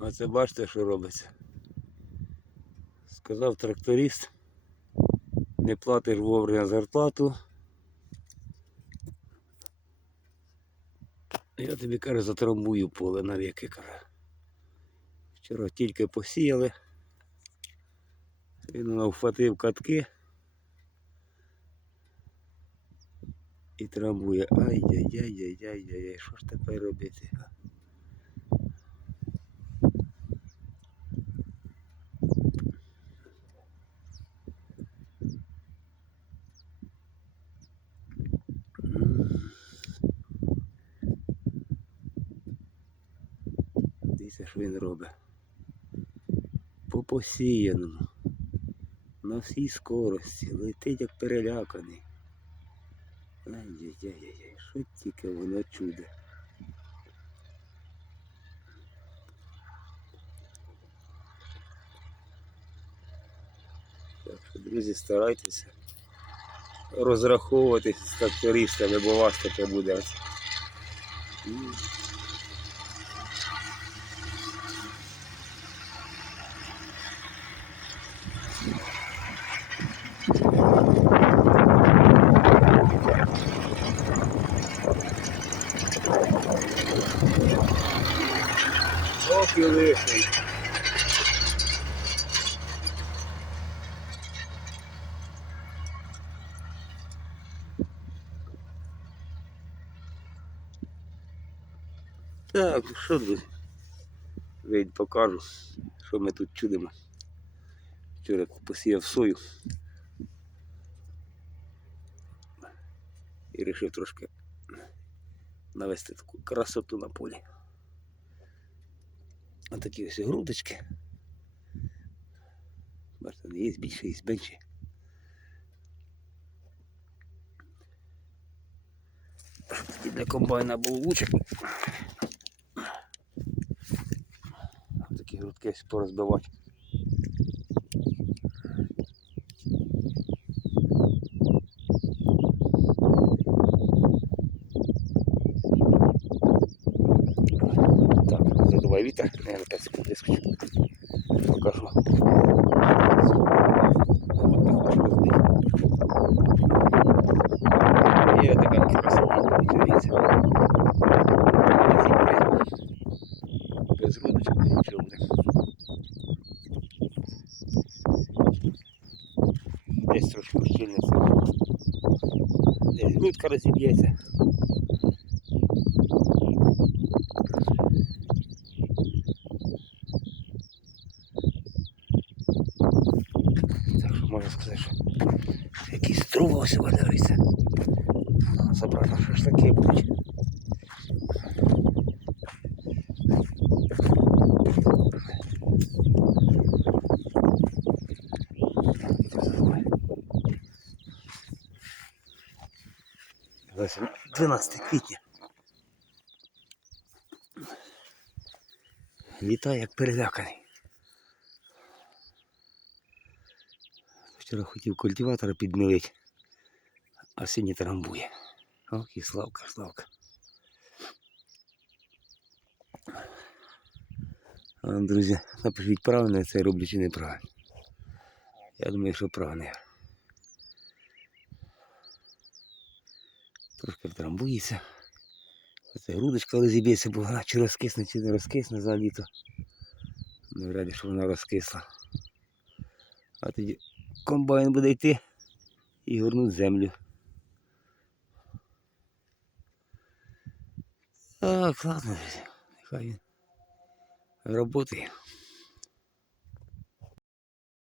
Оце бачите, що робиться. Сказав тракторист, не платиш вовремя зарплату. Я тобі каже, затрамбую поле навіки каже. Вчора тільки посіяли. Він навхватив катки. І трамбує. Ай-яй-яй-яй-яй-яй, що ж тепер робити? Дивіться, що він робить. По посіяному. На всій скорості. Летить як переляканий. Ай-яй-яй-яй, що тільки воно чуде. Так що, друзі, старайтеся розраховуватись з трактористами, бо вас таке буде. Так, що друзі? Вийдь покажу, що ми тут чудимо. Вчора посіяв сою. І вирішив трошки навести таку красоту на полі. Ось такі ось грудочки. Бачите, є більше, є менше. Таки для комбайна був лучик. Такі грудки порозбивати. Так, вітер, я 5 секунд вискочу. Покажу. І така красота, дивіться. Без грудочок нічого. Десь трошки ущільниться. Десь грудка розіб'ється. Можна сказати, що якісь дрова ось валяються. Забрати шашлики будуть. Зараз 12 квітня. Літає як переляканий. Вчора хотів культиватора підмилити, а сьогодні трамбує. Ох, і славка, славка. Друзі, напишіть правильно це роблю чи неправильно. Я думаю, що правильно. Трошки втрамбується. Оце грудочка розіб'ється, бо вона чи розкисне, чи не розкисне за літо. Не раді, що вона розкисла. А тоді комбайн буде йти і горнуть землю. Так, ладно, нехай він роботи.